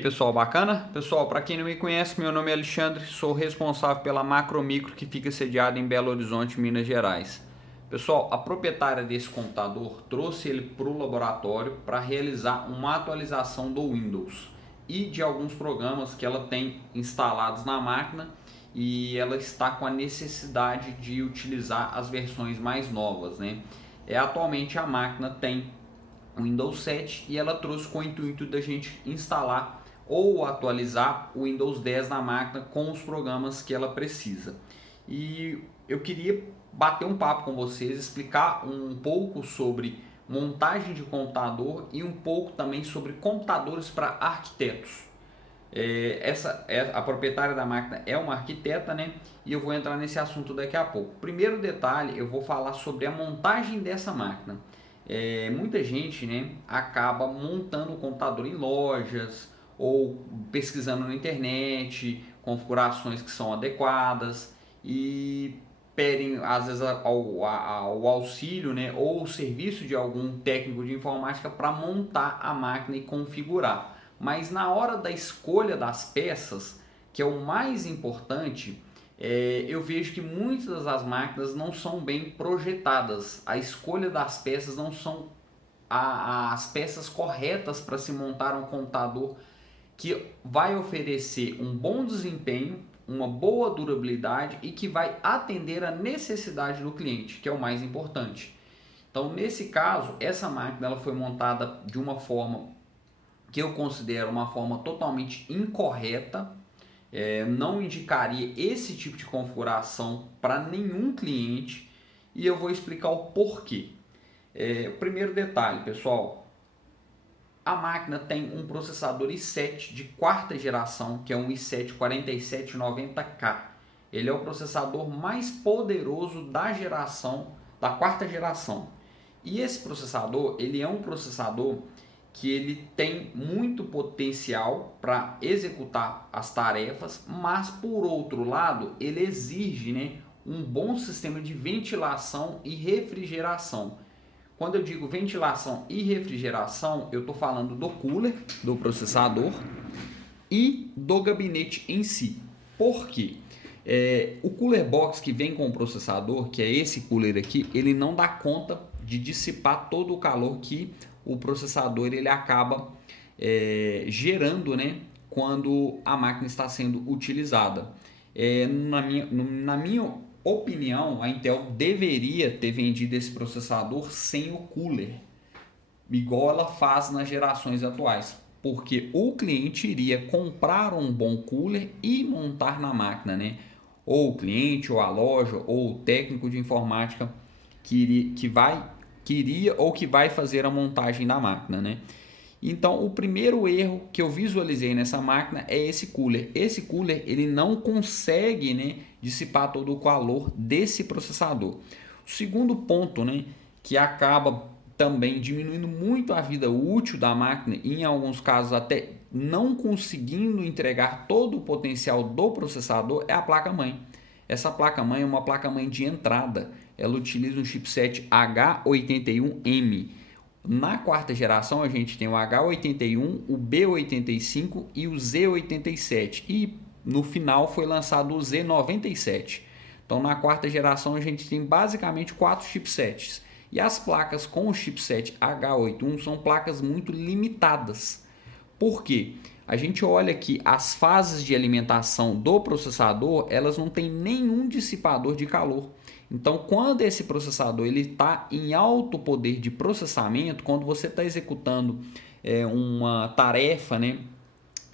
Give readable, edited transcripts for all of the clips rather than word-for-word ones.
pessoal, bacana? Pessoal, para quem não me conhece, meu nome é Alexandre, sou responsável pela Macromicro, que fica sediada em Belo Horizonte, Minas Gerais. Pessoal, a proprietária desse computador trouxe ele para o laboratório para realizar uma atualização do Windows e de alguns programas que ela tem instalados na máquina, e ela está com a necessidade de utilizar as versões mais novas, né? Atualmente a máquina tem o Windows 7 e ela trouxe com o intuito da gente instalar ou atualizar o Windows 10 na máquina com os programas que ela precisa. E eu queria bater um papo com vocês, explicar um pouco sobre montagem de computador e um pouco também sobre computadores para arquitetos. A proprietária da máquina é uma arquiteta, né? E eu vou entrar nesse assunto daqui a pouco. Primeiro detalhe, eu vou falar sobre a montagem dessa máquina. Muita gente, né, acaba montando o computador em lojas ou pesquisando na internet configurações que são adequadas e pedem às vezes o auxílio, né, ou o serviço de algum técnico de informática para montar a máquina e configurar. Mas na hora da escolha das peças, que é o mais importante, eu vejo que muitas das máquinas não são bem projetadas. A escolha das peças não são as peças corretas para se montar um computador que vai oferecer um bom desempenho, uma boa durabilidade e que vai atender a necessidade do cliente, que é o mais importante. Então, nesse caso, essa máquina ela foi montada de uma forma que eu considero uma forma totalmente incorreta. Não indicaria esse tipo de configuração para nenhum cliente e eu vou explicar o porquê. Primeiro detalhe, pessoal, a máquina tem um processador i7 de quarta geração, que é um i7 4790K. Ele é o processador mais poderoso da quarta geração. E esse processador, ele é um processador que ele tem muito potencial para executar as tarefas, mas por outro lado ele exige, né, um bom sistema de ventilação e refrigeração. Quando eu digo ventilação e refrigeração, eu estou falando do cooler do processador e do gabinete em si. Por quê? O cooler box que vem com o processador, que é esse cooler aqui, ele não dá conta de dissipar todo o calor que o processador ele acaba gerando, né, quando a máquina está sendo utilizada. Na minha opinião, a Intel deveria ter vendido esse processador sem o cooler, igual ela faz nas gerações atuais, porque o cliente iria comprar um bom cooler e montar na máquina, né? Ou o cliente, ou a loja, ou o técnico de informática que vai fazer a montagem da máquina, né? Então, o primeiro erro que eu visualizei nessa máquina é esse cooler. Esse cooler ele não consegue, né, dissipar todo o calor desse processador. O segundo ponto, né, que acaba também diminuindo muito a vida útil da máquina e em alguns casos até não conseguindo entregar todo o potencial do processador, é a placa-mãe. Essa placa-mãe é uma placa-mãe de entrada. Ela utiliza um chipset H81M. Na quarta geração a gente tem o H81, o B85 e o Z87. E no final foi lançado o Z97. Então na quarta geração a gente tem basicamente 4 chipsets. E as placas com o chipset H81 são placas muito limitadas. Por quê? A gente olha que as fases de alimentação do processador, elas não têm nenhum dissipador de calor. Então, quando esse processador está em alto poder de processamento, quando você está executando uma tarefa, né,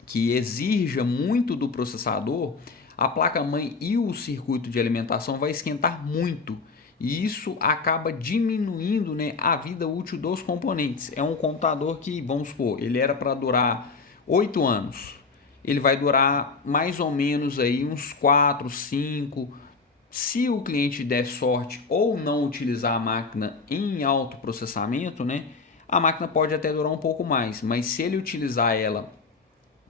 que exija muito do processador, a placa-mãe e o circuito de alimentação vai esquentar muito. E isso acaba diminuindo, né, a vida útil dos componentes. É um computador que, vamos supor, ele era para durar 8 anos. Ele vai durar mais ou menos aí uns 4, 5. Se o cliente der sorte ou não utilizar a máquina em alto processamento, né, a máquina pode até durar um pouco mais. Mas se ele utilizar ela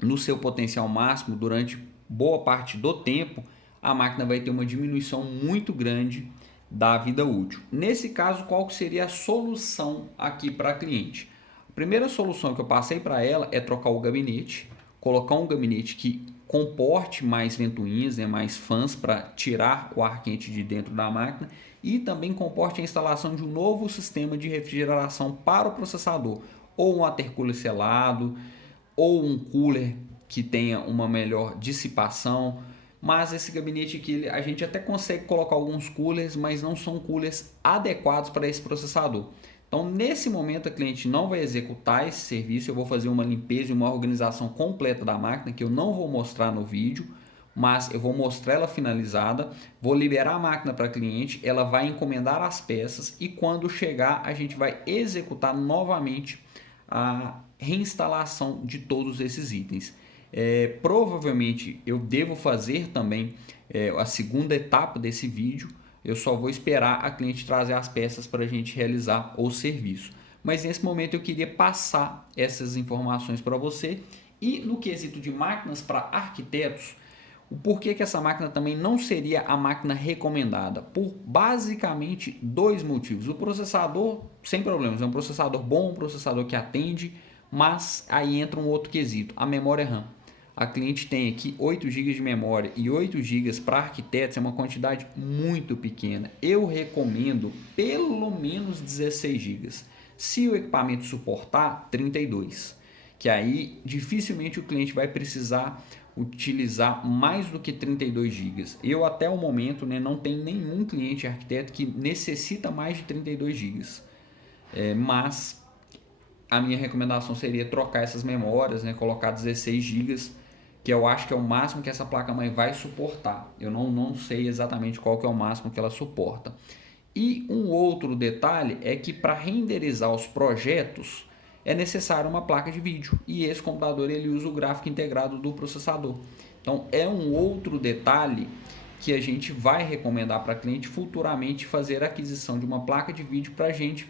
no seu potencial máximo durante boa parte do tempo, a máquina vai ter uma diminuição muito grande da vida útil. Nesse caso, qual que seria a solução aqui para cliente? A primeira solução que eu passei para ela é trocar o gabinete, colocar um gabinete que comporte mais ventoinhas, né, mais fãs para tirar o ar quente de dentro da máquina e também comporte a instalação de um novo sistema de refrigeração para o processador, ou um watercooler selado, ou um cooler que tenha uma melhor dissipação. Mas esse gabinete aqui, a gente até consegue colocar alguns coolers, mas não são coolers adequados para esse processador. Então, nesse momento, a cliente não vai executar esse serviço. Eu vou fazer uma limpeza e uma organização completa da máquina, que eu não vou mostrar no vídeo, mas eu vou mostrar ela finalizada. Vou liberar a máquina para a cliente, ela vai encomendar as peças e quando chegar, a gente vai executar novamente a reinstalação de todos esses itens. Provavelmente eu devo fazer também a segunda etapa desse vídeo. Eu só vou esperar a cliente trazer as peças para a gente realizar o serviço. Mas nesse momento eu queria passar essas informações para você. E no quesito de máquinas para arquitetos, o porquê que essa máquina também não seria a máquina recomendada? Por basicamente dois motivos. O processador, sem problemas, é um processador bom, um processador que atende, mas aí entra um outro quesito, a memória RAM. A cliente tem aqui 8 GB de memória e 8 GB para arquitetos é uma quantidade muito pequena. Eu recomendo pelo menos 16 GB. Se o equipamento suportar, 32. Que aí dificilmente o cliente vai precisar utilizar mais do que 32 GB. Eu até o momento, né, não tenho nenhum cliente arquiteto que necessita mais de 32 GB. Mas a minha recomendação seria trocar essas memórias, né, colocar 16 GB, que eu acho que é o máximo que essa placa-mãe vai suportar. Eu não sei exatamente qual que é o máximo que ela suporta. E um outro detalhe é que para renderizar os projetos é necessário uma placa de vídeo. E esse computador ele usa o gráfico integrado do processador. Então é um outro detalhe que a gente vai recomendar para cliente futuramente fazer a aquisição de uma placa de vídeo para a gente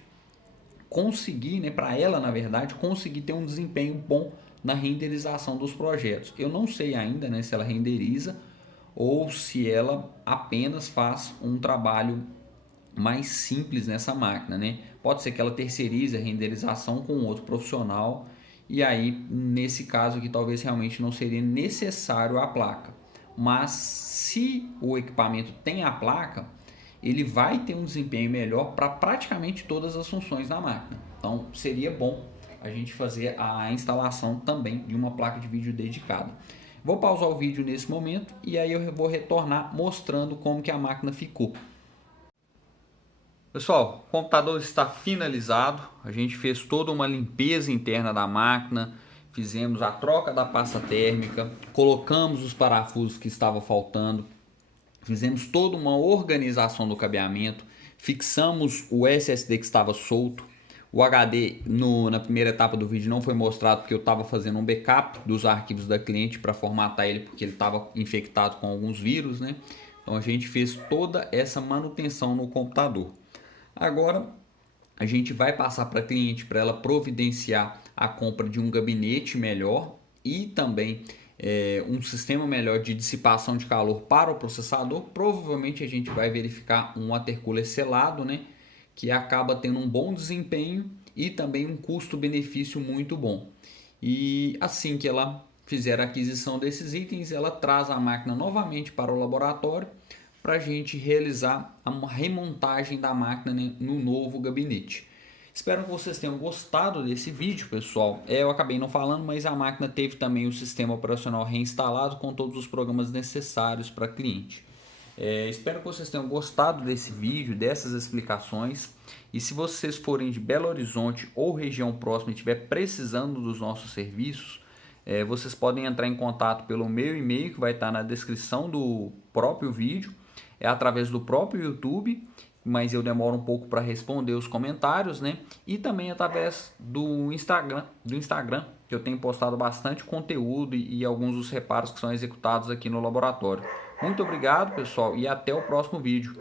conseguir, né, para ela na verdade, conseguir ter um desempenho bom na renderização dos projetos. Eu não sei ainda, né, se ela renderiza ou se ela apenas faz um trabalho mais simples nessa máquina, né? Pode ser que ela terceirize a renderização com outro profissional e aí nesse caso aqui talvez realmente não seria necessário a placa. Mas se o equipamento tem a placa, ele vai ter um desempenho melhor para praticamente todas as funções da máquina. Então seria bom a gente fazer a instalação também de uma placa de vídeo dedicada. Vou pausar o vídeo nesse momento e aí eu vou retornar mostrando como que a máquina ficou. Pessoal, o computador está finalizado, a gente fez toda uma limpeza interna da máquina, fizemos a troca da pasta térmica, colocamos os parafusos que estavam faltando, fizemos toda uma organização do cabeamento, fixamos o SSD que estava solto. O HD na primeira etapa do vídeo não foi mostrado porque eu estava fazendo um backup dos arquivos da cliente para formatar ele porque ele estava infectado com alguns vírus, né? Então a gente fez toda essa manutenção no computador. Agora a gente vai passar para a cliente para ela providenciar a compra de um gabinete melhor e também um sistema melhor de dissipação de calor para o processador. Provavelmente a gente vai verificar um watercooler selado, né, que acaba tendo um bom desempenho e também um custo-benefício muito bom. E assim que ela fizer a aquisição desses itens, ela traz a máquina novamente para o laboratório para a gente realizar a remontagem da máquina, né, no novo gabinete. Espero que vocês tenham gostado desse vídeo, pessoal. Eu acabei não falando, mas a máquina teve também o sistema operacional reinstalado com todos os programas necessários para cliente. Espero que vocês tenham gostado desse vídeo, dessas explicações. E se vocês forem de Belo Horizonte ou região próxima e estiver precisando dos nossos serviços, vocês podem entrar em contato pelo meu e-mail que vai estar na descrição do próprio vídeo. É através do próprio YouTube, mas eu demoro um pouco para responder os comentários, né? E também através do Instagram, que eu tenho postado bastante conteúdo e alguns dos reparos que são executados aqui no laboratório. Muito obrigado, pessoal, e até o próximo vídeo.